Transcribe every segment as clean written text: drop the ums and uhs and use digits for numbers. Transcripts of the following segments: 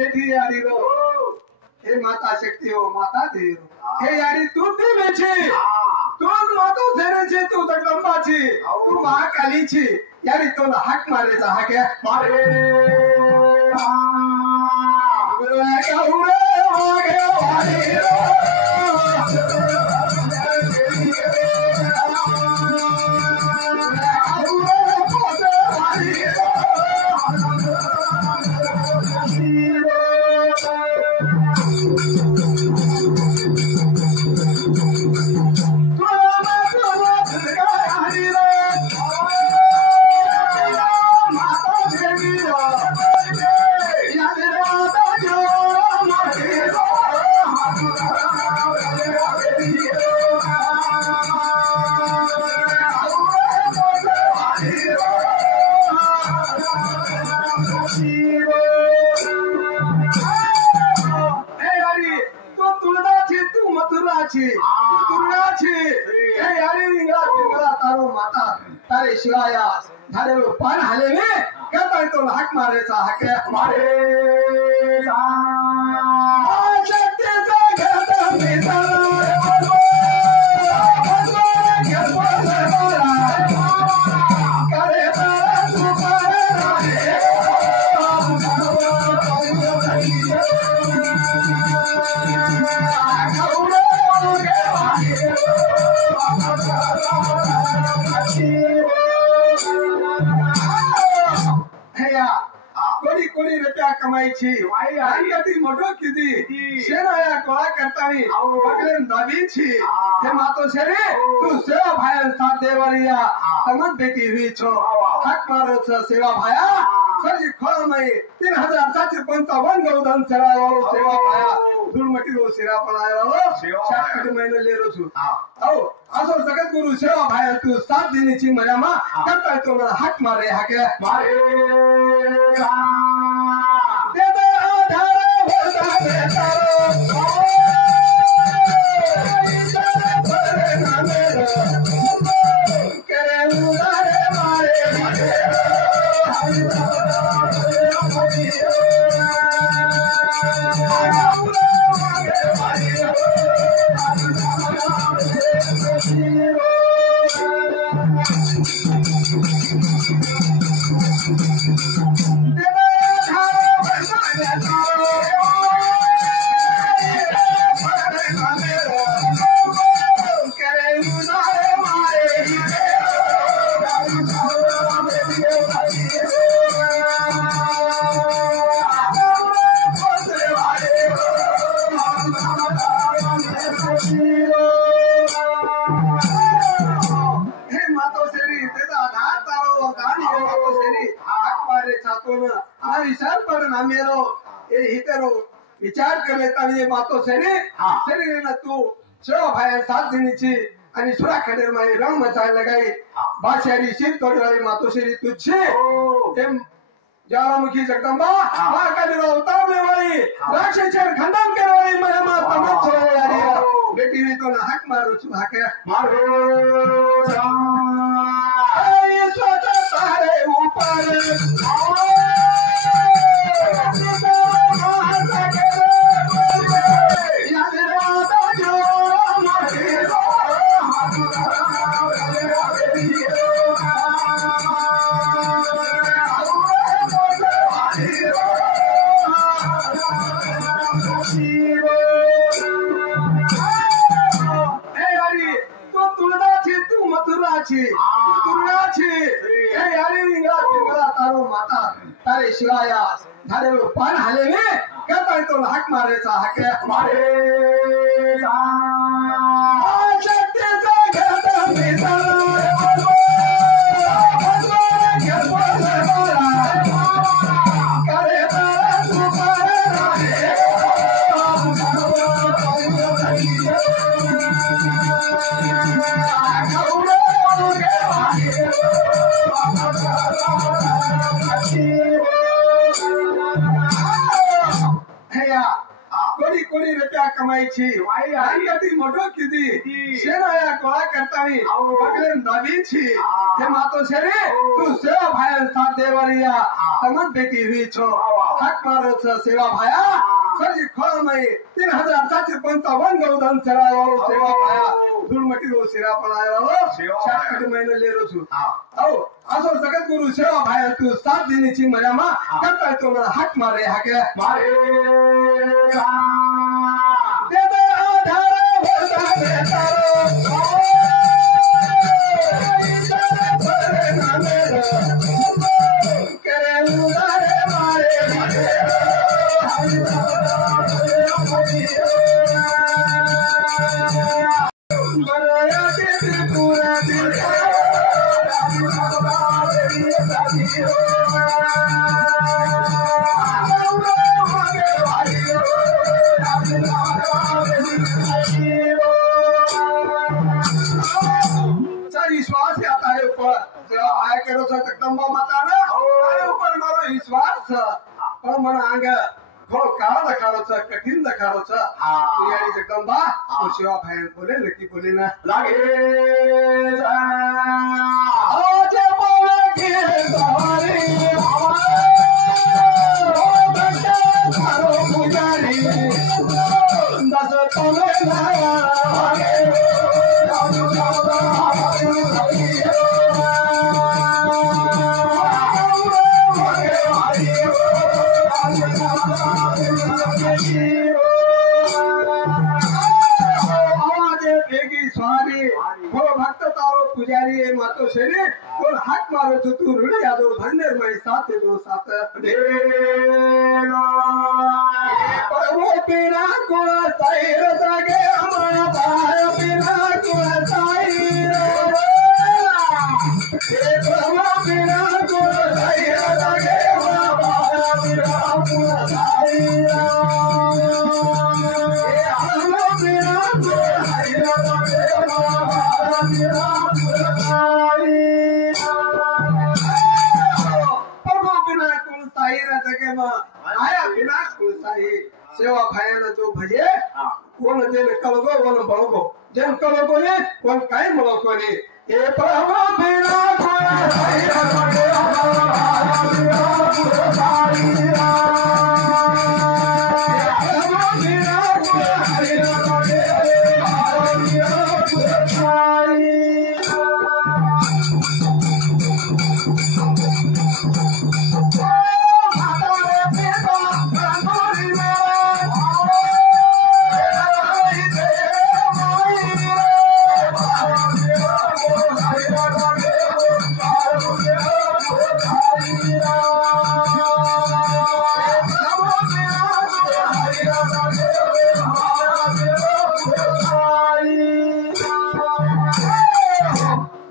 बेटी यारी रो हे माता शक्ति हो माता देव हे यारी तू ती बेची तू मातो झेरे छे तू जगदंबा छी तू महाकाली छी यारी तो हाक मारेचा हाक मारे गौरे होगे वाली रो तारे शिवाया धारे पान हाले में क्या तारे तो हाक मारे चा हाक मारे कोणी रुपया कमायची ती मोठो किती शेराया गोळा करतानी बगले दाबी छी हे मातो शेरे तू सेवा भाया साथ देवारी या तमत बेटी हुई छो हक मारो छ सेवा भाया सरी खोल में 3755 गौधन चरायो सेवा भाया धूळमटी रो सिरा पणायो शाकट महिने ले रो छु औ असो जगत गुरु सेवा भाया तू साथ देनी छी मर्यामा करता तो हक मारे हके मारे दे दे आधार भरता दे तारो करे उदारे मारे मारे विचार कर लेता ये बातों से ने शरीर ने तू सेवा भाई साथ देनी छी आणि सुरा खंडेर में रंग मचाए लगाई बादशाही सिर तोड़ वाली मातो शरीर तुझे तेम ज्वालामुखी जगदंबा मां का दिलो उतारने वाली राक्षसर खंडन करने वाली मैं मां तमत छोड़े यारी बेटी ने तो ना हक मारो छु हके मारो ये सोचा तारे ऊपर तारे शिवाया धारे पान हाले में क्या तारे तो हाक मारे चा हाक मारे Oh, कोणी कोणी रुपया कमायची ती मोठो किती शेणाया गोळा करतानी बगले दाबीची हे मातो शेरे तू सेवा भाया साथ देवारिया तमन बेटी हुई छो हक मारो छ सेवा भाया सरजी खोल में 3755 गौधन चलायो सेवा भाया धूळमटी रो सिरा पळायो शाकट महिने ले रो छु आओ असो जगत गुरु सेवा भाया तू साथ देण्याची मजा मा करता तो मला हक मारे हके मारे दे दे आधार भरता बेतारो करे उदारे मारे बरया के पूरा दिल विश्वास आता है ऊपर आया करो जगदंबा माता ना अरे ऊपर मारो विश्वास पण मन आंग हो काळ दखाडो छ कठीण दखाडो छ यारी जगदंबा तो शिवा भाई बोले लकी बोले ना लागे आज बोले के सवारी ओ बंदा थारो पुजारी दस तोले ना भक्त तारो पुजारी मातो शेरी कोण हाक मारो तू रुडी यादव धन्य मई साथ दो साथ दे वो बिना कोण तैर जागे हमारा भाई बिना कोण तैर वो बिना कोण तैर जागे हमारा भाई बिना कोण तैर सेवा भायानं जो भजे कोण जेन कलगो कोण बळगो जेन कलगो ने कोण काय म्हणको ने हे प्रभु बिना कोण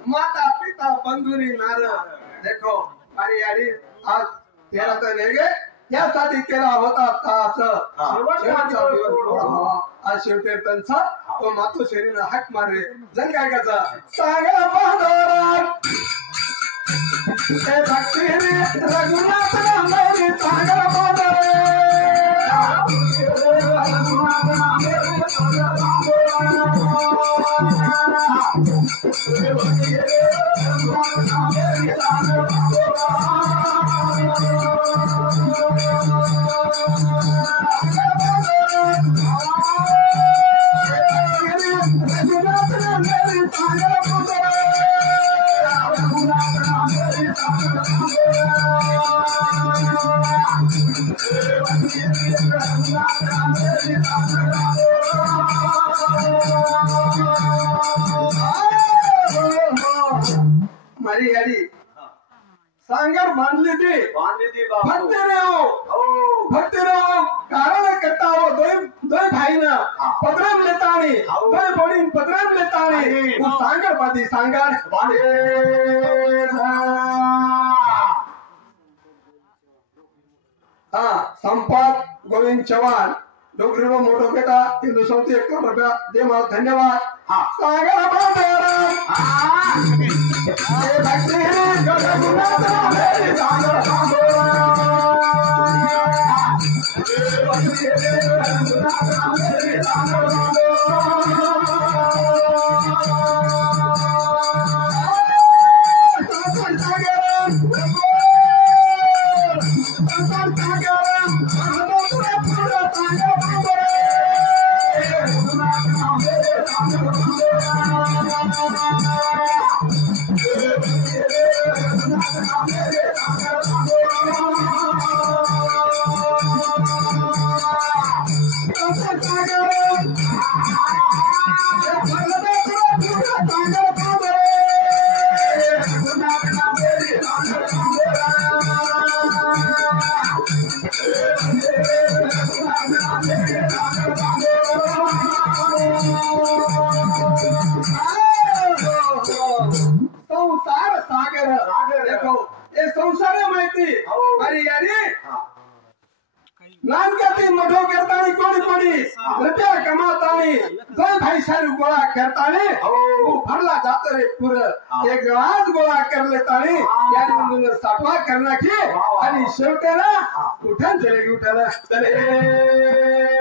माता पिता बंधुरी नार देखो अरे अरे आज तेरा तो ले गए यासाठी केला होता तास आज शेवटी त्यांचा तो मातो शरीर हाक मारे जण काय करायचा सांगा बहादर ए भक्ती रघुनाथ मेरी सांगा बहादर मारी यारी सांगर बांधली थी भक्त रहो कारण करता हो दो भाई ना पत्रम लेतानी दो बोड़ी पत्रम लेतानी वो सांगर बांधी सांगर हाँ संपत गोविंद चव्हाण डोंगरीवर मोठो घेता 331 रुपया दे मला धन्यवाद। सागर बांधोरा हे भक्ति गगनाचा मेरी सागर बांधोरा हे भक्ति गगनाचा मेरी सागर बांधोरा संसार सागर देखो ये संसार माहिती अरे यारी नानकती मोठो करतानी कोणी कोणी रुपया कमावतानी दोन भाईसारी गोळा करतानी भरला जातो रे पुर एक आज गोळा कर लेतानी यारी म्हणून साठवा करणार की आणि शेवटेला उठण चले उठायला चले